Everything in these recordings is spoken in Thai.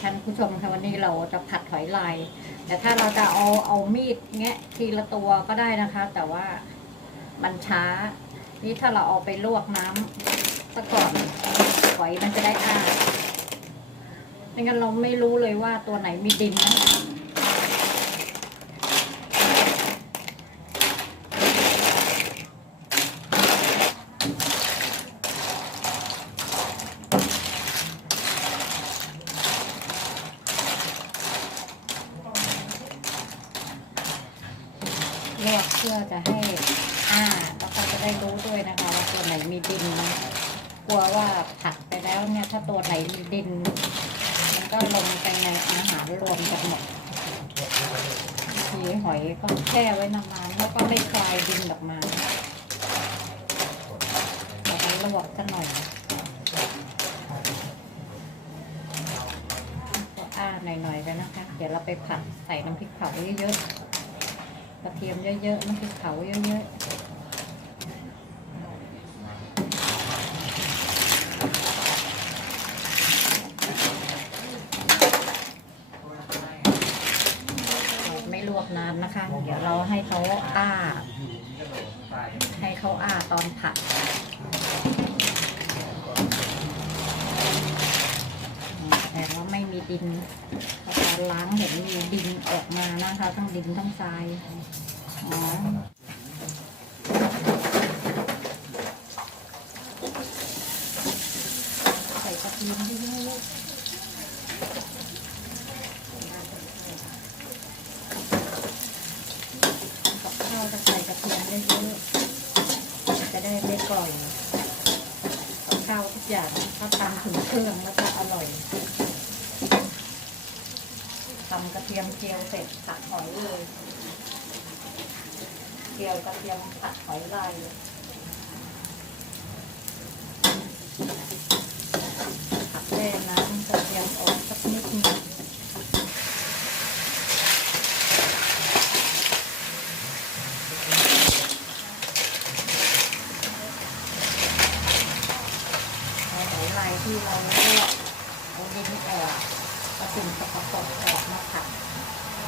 ท่านผู้ชมค่ะวันนี้เราจะผัดหอยลาย แต่ถ้าเราจะเอาเอามีดแงะทีละตัวก็ได้นะคะ แต่ว่ามันช้า นี่ถ้าเราเอาไปลวกน้ำซะก่อนหอยมันจะได้อ้าไม่งั้นเราไม่รู้เลยว่าตัวไหนมีดินนะ ลวกเพื่อจะให้อ่าแล้วก็จะได้รู้ด้วยนะคะ ว่าตัวไหนมีดินนะกลัวว่าผัดไปแล้วเนี่ย ถ้าตัวไหนมีดิน มันก็ลงไปในอาหารรวมกันหมดทีหอยก็แช่ไว้นานๆแล้วก็ไม่คลายดินออกมาเราก็ลวกกันหน่อยก็อ้าหน่อยๆกันนะคะ เดี๋ยวเราไปผัดใส่น้ำพริกเผาเยอะๆ ระเทียมเยอะๆน้ำพริกเผาเยอะๆไม่ลวกนานนะคะ เดี๋ยวเราให้เขาอ้า ให้เขาอ้าตอนผัด แต่ว่าไม่มี ดินพอตอนล้างเห็นมีดินออกมานะคะทั้งดินทั้งทรายอ๋อใส่กระเทียมเยอะๆกับข้าวจะใส่กระเทียมเยอะๆจะได้ไม่กร่อยกับข้าวทุกอย่างถ้าทำถึงเครื่องแล้วจะอร่อย ทำกระเทียมเจียวเสร็จผัดหอยเลยเจียวกระเทียมผัดหอยลายเลยผัดแร่น้ำกระเทียมออกสักนิดนึงหอยลายที่เราลวกเอาดินออกเอาสิ่งสกปรกออก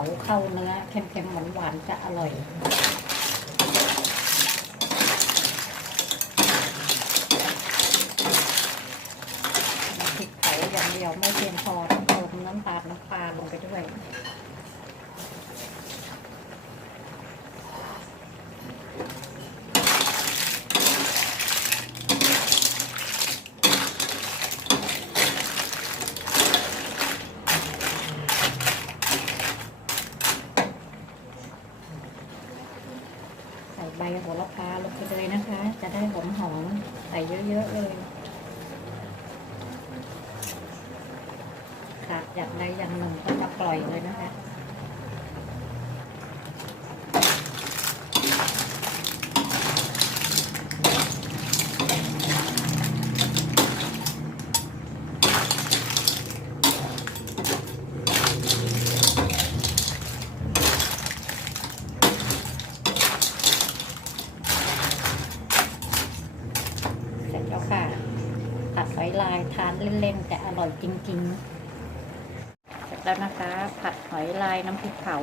เผาเข้าเนื้อเค็มๆหวานๆจะอร่อย น้ำพริกเผาอย่างเดียวไม่เพียงพอต้องเติมน้ำตาลน้ำปลาลงไปด้วย ใส่ใบโหระพาลงไปเลยนะคะ จะได้หอมหอมๆใส่เยอะๆเลยขาดอย่างใดอย่างหนึ่งก็จะปล่อยเลยนะคะ เสร็จแล้วค่ะผัดหอย ลายทานเล่นๆแต่อร่อยจริงๆ เสร็จแล้วนะคะ ผัดหอยลายน้ำพริกเผา